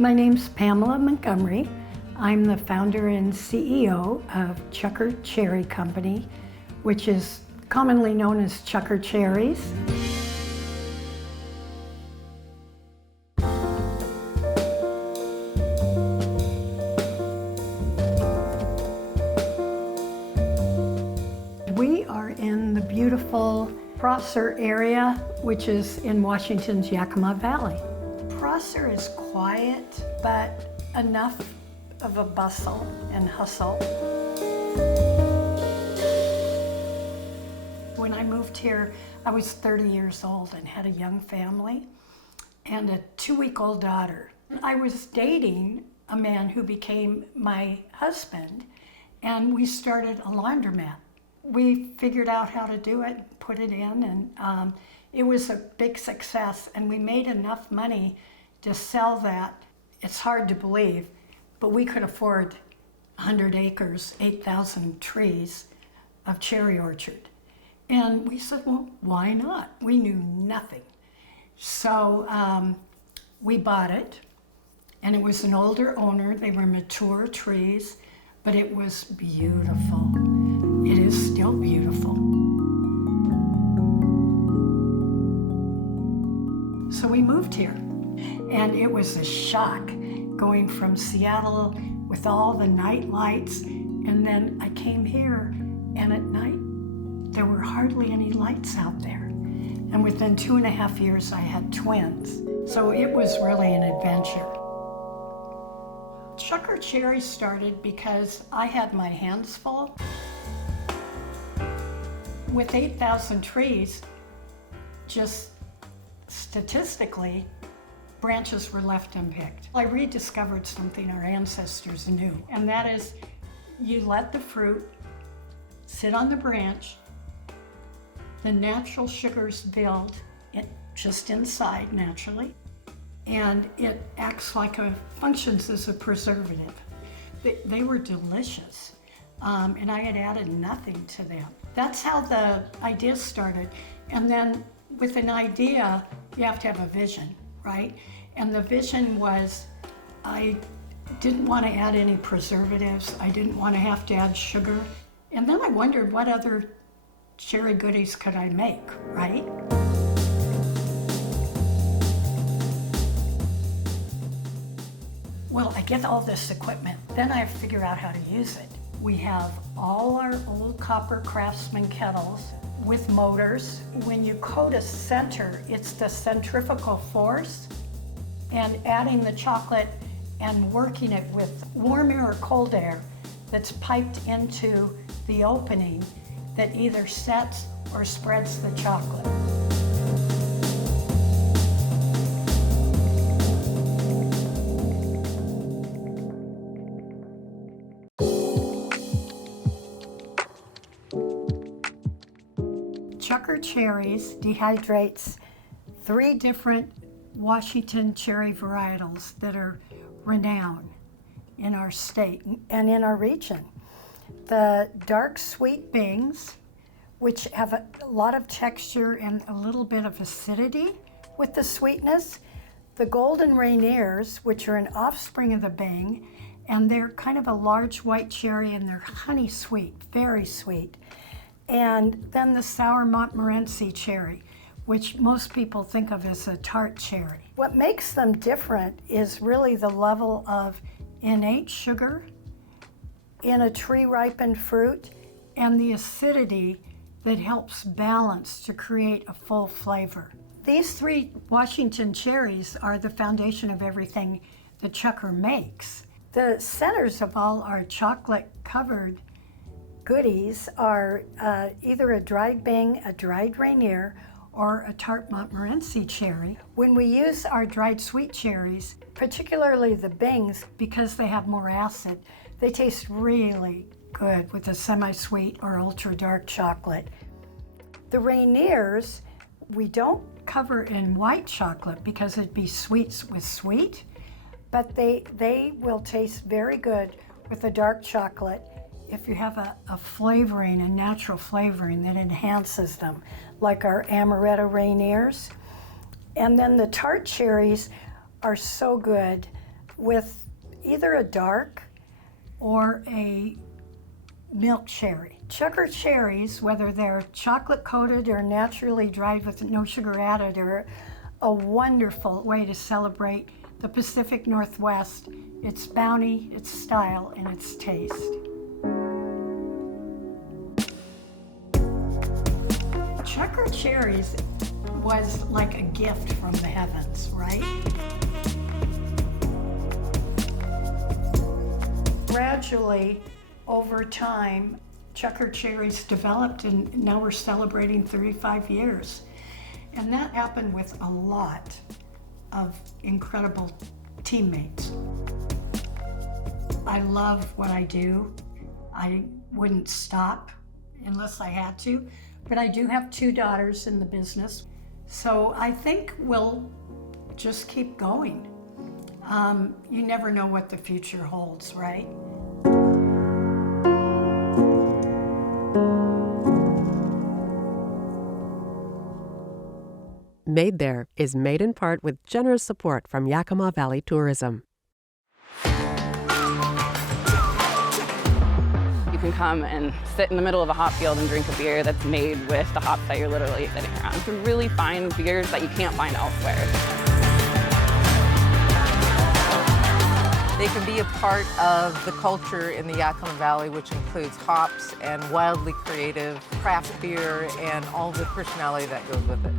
My name's Pamela Montgomery. I'm the founder and CEO of Chukar Cherry Company, which is commonly known as Chukar Cherries. We are in the beautiful Prosser area, which is in Washington's Yakima Valley. Prosser is quiet, but enough of a bustle and hustle. When I moved here, I was 30 years old and had a young family and a 2-week-old daughter. I was dating a man who became my husband, and we started a laundromat. We figured out how to do it, put it in, and it was a big success, and we made enough money to sell that. It's hard to believe, but we could afford 100 acres, 8,000 trees of cherry orchard. And we said, well, why not? We knew nothing. So we bought it, and it was an older owner. They were mature trees, but it was beautiful. It is still beautiful. So we moved here, and it was a shock going from Seattle with all the night lights, and then I came here, and at night there were hardly any lights out there. And within 2.5 years I had twins. So it was really an adventure. Chukar Cherries started because I had my hands full. With 8,000 trees, just statistically, branches were left unpicked. I rediscovered something our ancestors knew, and that is you let the fruit sit on the branch, the natural sugars build just inside naturally, and it acts like functions as a preservative. They were delicious, and I had added nothing to them. That's how the idea started. And then with an idea, you have to have a vision, right? And the vision was, I didn't want to add any preservatives. I didn't want to have to add sugar. And then I wondered what other cherry goodies could I make, right? Well, I get all this equipment, then I figure out how to use it. We have all our old copper Craftsman kettles with motors. When you coat a center, it's the centrifugal force, and adding the chocolate and working it with warm air or cold air that's piped into the opening that either sets or spreads the chocolate. Chukar Cherries dehydrates 3 different Washington cherry varietals that are renowned in our state and in our region. The dark sweet Bings, which have a lot of texture and a little bit of acidity with the sweetness. The golden Rainiers, which are an offspring of the Bing, and they're kind of a large white cherry, and they're honey sweet, very sweet. And then the sour Montmorency cherry, which most people think of as a tart cherry. What makes them different is really the level of innate sugar in a tree-ripened fruit and the acidity that helps balance to create a full flavor. These 3 Washington cherries are the foundation of everything that Chukar makes. The centers of all our chocolate-covered goodies are either a dried Bing, a dried Rainier, or a tart Montmorency cherry. When we use our dried sweet cherries, particularly the Bings, because they have more acid, they taste really good with a semi-sweet or ultra-dark chocolate. The Rainiers, we don't cover in white chocolate because it'd be sweet with sweet, but they will taste very good with a dark chocolate if you have a flavoring, a natural flavoring that enhances them, like our amaretto Rainiers. And then the tart cherries are so good with either a dark or a milk cherry. Chukar cherries, whether they're chocolate coated or naturally dried with no sugar added, are a wonderful way to celebrate the Pacific Northwest, its bounty, its style, and its taste. Chukar cherries was like a gift from the heavens, right? Gradually, over time, Chukar cherries developed, and now we're celebrating 35 years. And that happened with a lot of incredible teammates. I love what I do. I wouldn't stop unless I had to, but I do have 2 daughters in the business. So I think we'll just keep going. You never know what the future holds, right? Made There is made in part with generous support from Yakima Valley Tourism. You can come and sit in the middle of a hop field and drink a beer that's made with the hops that you're literally sitting around. You can really find beers that you can't find elsewhere. They can be a part of the culture in the Yakima Valley, which includes hops and wildly creative craft beer and all the personality that goes with it.